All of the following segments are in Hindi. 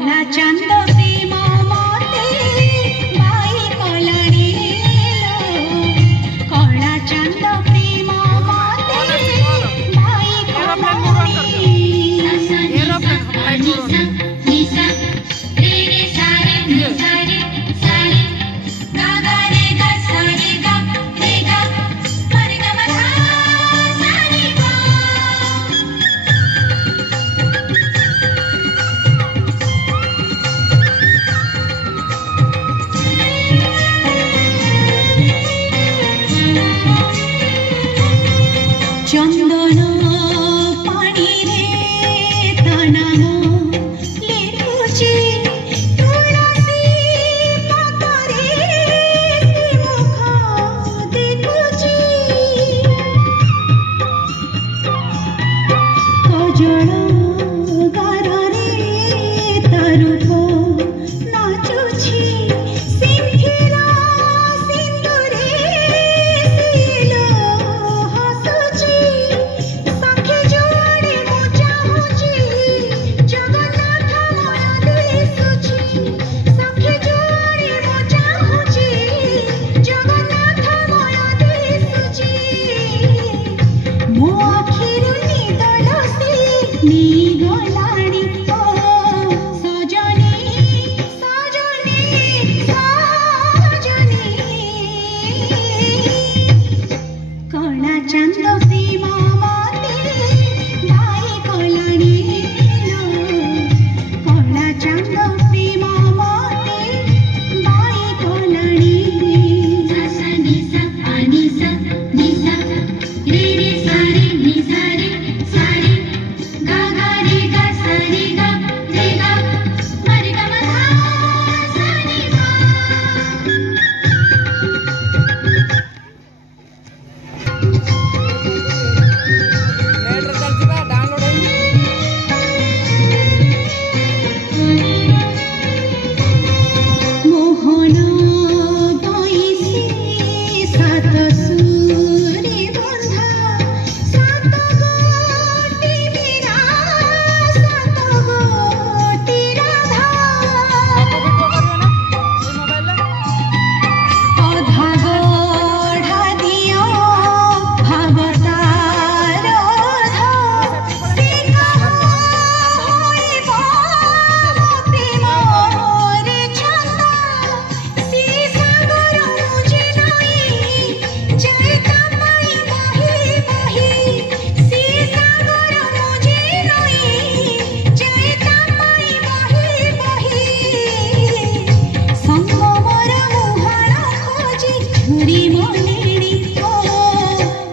कला चांद प्रेम मते बाई कलाणी कला चांद प्रेम मते बाई कलाणी निसा रे रे सारे निसा रे सारे गा गा रे गा सारे गा रे गा रे गा मा सारे गा चंदन पानी रे ता नाम लेखुची तुलसी पातरे मुख देखुची कजल गारे ता रूप नाचुची सिंथिरा सिंदूरे सिलो हसुची सखी जोड़ी मु चाहुची जगन्नाथ मय दिसुची सखी जोड़ी मु चाहुची जगन्नाथ मय दिसुची मो आखिरु निदलसी निगलाणी ओ सजनी सजनी सजनी कला चांद प्रेम मते बाई कलाणी कला चांद प्रेम मते बाई कलाणी सा निसा अनिसा निसा रे रे सारे निसा रे सारे गा गा रे गा सारे गा रे गा रे गा मा सारे गा नेट रे चलचिबा डाउनलोड होई मोहन गाइसे सात सुरे बंधा सात गोटी मीरा सात गोटी राधा अधा गढ़ा दियो भवतार से कहो होइब प्रेम रे छंद से सागर मुझे नहीं जाए तमाई बही बही से सागर मुझे नहीं जाए तमाई बही बही संगमर मुहाण खोजी झुरी मनेड़ी ओ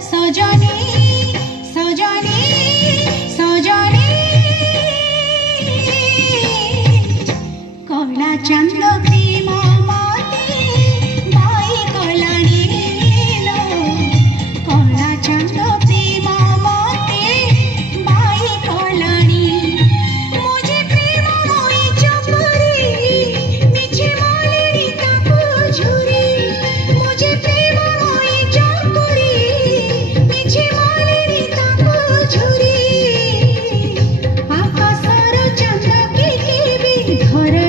सजनी सजनी सजनी कला चांद प्रेम मते बाई कलाणी कला चांद प्रेम मते बाई कलाणी मुझे प्रेम मोई चपरी मिछे मालेड़ी ताको झुरी मुझे प्रेम मोई चपरी मिछे मालेड़ी ताको झुरी आकाशर चंद के भी धर